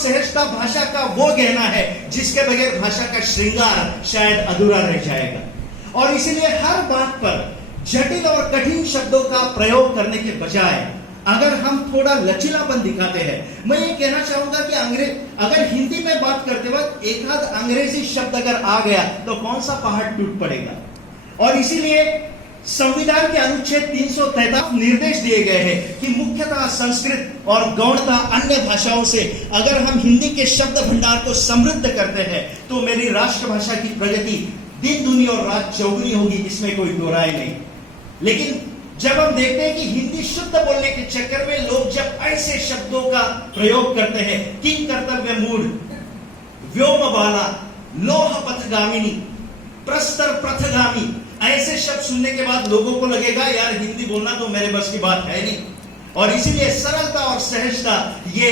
सहजता भाषा का वो गहना है जिसके बगैर भाषा का श्रृंगार शायद अधूरा रह जाएगा। और इसीलिए हर बात पर जटिल और कठिन शब्दों का प्रयोग करने के बजाय अगर हम थोड़ा लचीलापन दिखाते हैं, मैं ये कहना चाहूंगा कि अगर हिंदी में बात करते वक्त एक आध अंग्रेजी शब्द अगर आ गया तो कौन सा पहाड़ टूट पड़ेगा। और इसीलिए संविधान के अनुच्छेद 343 निर्देश दिए गए हैं कि मुख्यतः संस्कृत और गौणतः अन्य भाषाओं से अगर हम हिंदी के शब्द भंडार को समृद्ध करते हैं तो मेरी राष्ट्रभाषा की प्रगति दिन दुनी और रात चौगुनी होगी, इसमें कोई दो राय नहीं। लेकिन जब हम देखते हैं कि हिंदी शुद्ध बोलने के चक्कर में लोग जब ऐसे शब्दों का प्रयोग करते हैं, किंग कर्तव्य मूढ़, व्योमबाला, लोह पथगामिनी, प्रस्तर प्रथगामी, ऐसे शब्द सुनने के बाद लोगों को लगेगा यार हिंदी बोलना तो मेरे बस की बात है नहीं। और इसीलिए सरलता और सहजता ये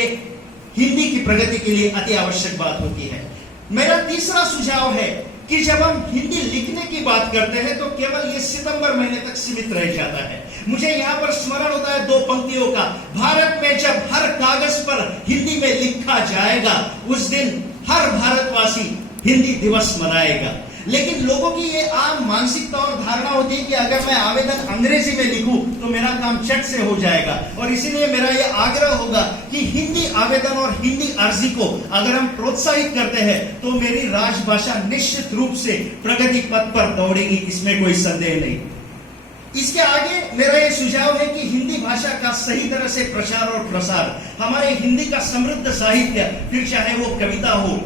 हिंदी की प्रगति के लिए अति आवश्यक बात होती है। मेरा तीसरा सुझाव है कि जब हम हिंदी लिखने की बात करते हैं तो केवल ये सितंबर महीने तक सीमित रह जाता है। मुझे यहाँ पर स्मरण होता है दो पंक्तियों का, भारत में जब हर कागज पर हिंदी में लिखा जाएगा उस दिन हर भारतवासी हिंदी दिवस मनाएगा। लेकिन लोगों की ये आम मानसिकता और धारणा होती है कि अगर मैं आवेदन अंग्रेजी में लिखूं तो मेरा काम चट से हो जाएगा। और इसीलिए मेरा ये आग्रह होगा कि हिंदी आवेदन और हिंदी अर्जी को अगर हम प्रोत्साहित करते हैं तो मेरी राजभाषा निश्चित रूप से प्रगति पथ पर दौड़ेगी, इसमें कोई संदेह नहीं। इसके आगे मेरा ये सुझाव है कि हिंदी भाषा का सही तरह से प्रचार और प्रसार, हमारे हिंदी का समृद्ध साहित्य, फिर चाहे वो कविता हो,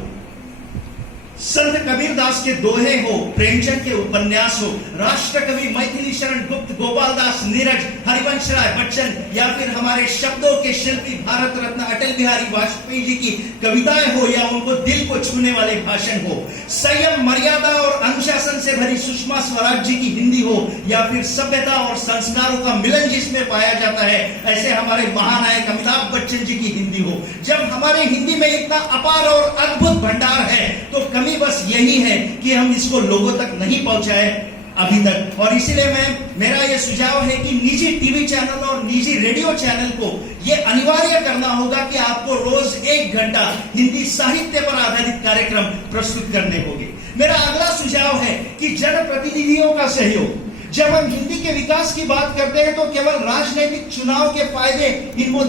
संत कबीर दास के दोहे हो, प्रेमचंद के उपन्यास हो, राष्ट्र कवि मैथिली शरण गुप्त, गोपाल दास नीरज, हरिवंश राय बच्चन, या फिर हमारे शब्दों के शिल्पी भारत रत्न अटल बिहारी वाजपेयी जी की कविताएं हो, या उनको दिल को छूने वाले भाषण हो, संयम मर्यादा और अनुशासन से भरी सुषमा स्वराज जी की हिंदी हो, या फिर सभ्यता और संस्कारों का मिलन जिसमें पाया जाता है ऐसे हमारे महानायक अमिताभ बच्चन जी की हिंदी हो। जब हमारे हिंदी में इतना अपार और अद्भुत भंडार है तो कमी बस यही है कि हम इसको लोगों तक नहीं पहुंचाए अभी तक। और इसीलिए मेरा यह सुझाव है कि निजी टीवी चैनल और निजी रेडियो चैनल को यह अनिवार्य करना होगा कि आपको रोज 1 घंटा हिंदी साहित्य पर आधारित कार्यक्रम प्रस्तुत करने होंगे। मेरा अगला सुझाव है कि जनप्रतिनिधियों का सहयोग। जब हम हिंदी के विकास की बात करते हैं तो केवल राजनीतिक चुनाव के फायदे इनको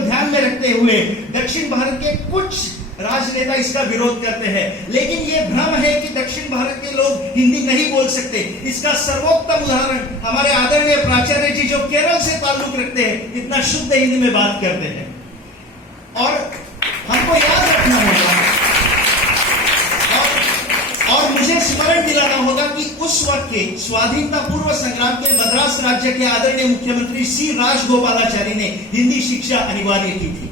ध्यान में रखते हुए दक्षिण भारत के कुछ राजनेता इसका विरोध करते हैं। लेकिन यह भ्रम है कि दक्षिण भारत के लोग हिंदी नहीं बोल सकते। इसका सर्वोत्तम उदाहरण हमारे आदरणीय प्राचार्य जी जो केरल से ताल्लुक रखते हैं, इतना शुद्ध हिंदी में बात करते हैं। और हमको याद रखना होगा और मुझे स्मरण दिलाना होगा कि उस वक्त के स्वाधीनता पूर्व संग्राम के मद्रास राज्य के आदरणीय मुख्यमंत्री सी राजगोपालाचारी ने हिंदी शिक्षा अनिवार्य की थी।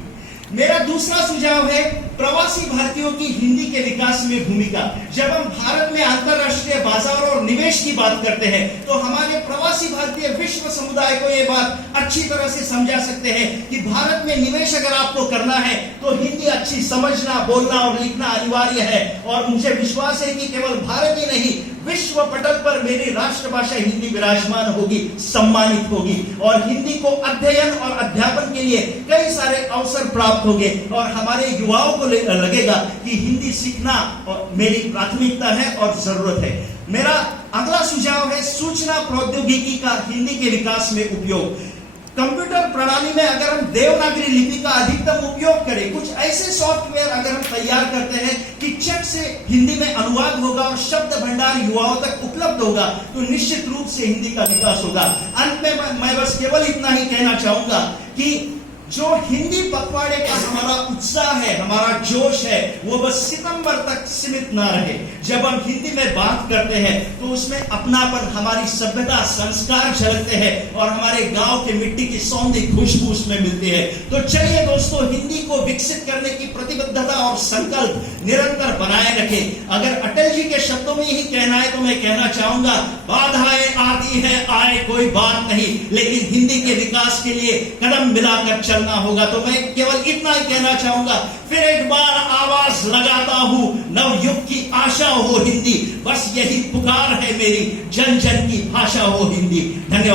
मेरा दूसरा सुझाव है प्रवासी भारतीयों की हिंदी के विकास में भूमिका। जब हम भारत में अंतरराष्ट्रीय बाजार और निवेश की बात करते हैं तो हमारे प्रवासी भारतीय विश्व समुदाय को यह बात अच्छी तरह से समझा सकते हैं कि भारत में निवेश अगर आपको करना है तो हिंदी अच्छी समझना, बोलना और लिखना अनिवार्य है। और मुझे विश्वास है कि केवल भारत ही नहीं, विश्व पटल पर मेरी राष्ट्रभाषा हिंदी विराजमान होगी, सम्मानित होगी और हिंदी को अध्ययन और अध्यापन के लिए कई सारे अवसर प्राप्त होंगे और हमारे युवाओं को लगेगा कि हिंदी सीखना मेरी प्राथमिकता है और जरूरत है। मेरा अगला सुझाव है सूचना प्रौद्योगिकी का हिंदी के विकास में उपयोग। कंप्यूटर प्रणाली में अगर हम देवनागरी लिपि का अधिकतम उपयोग करें, कुछ ऐसे सॉफ्टवेयर अगर हम तैयार करते हैं कि चट से हिंदी में अनुवाद होगा और शब्द भंडार युवाओं तक उपलब्ध होगा, तो निश्चित रूप से हिंदी का विकास होगा। अंत में मैं बस केवल इतना ही कहना चाहूंगा कि जो हिंदी पखवाड़े का हमारा उत्साह है, हमारा जोश है, वो बस सितंबर तक सीमित ना रहे। जब हम हिंदी में बात करते हैं तो उसमें अपनापन, हमारी सभ्यता, संस्कार झलकते हैं और हमारे गांव के मिट्टी की सौंधी खुशबू उसमें मिलती है। तो चलिए दोस्तों, हिंदी को विकसित करने की प्रतिबद्धता और संकल्प निरंतर बनाए रखें। अगर अटल जी के शब्दों में ही कहना है तो मैं कहना चाहूंगा, बाधाएं आती है, आए कोई बात नहीं, लेकिन हिंदी के विकास के लिए कदम मिलाकर चलना होगा। तो मैं केवल इतना ही कहना चाहूंगा, फिर एक बार आवाज लगाता हूं, नवयुग की आशा हो हिंदी, बस यही पुकार है मेरी, जन जन की भाषा हो हिंदी। धन्यवाद।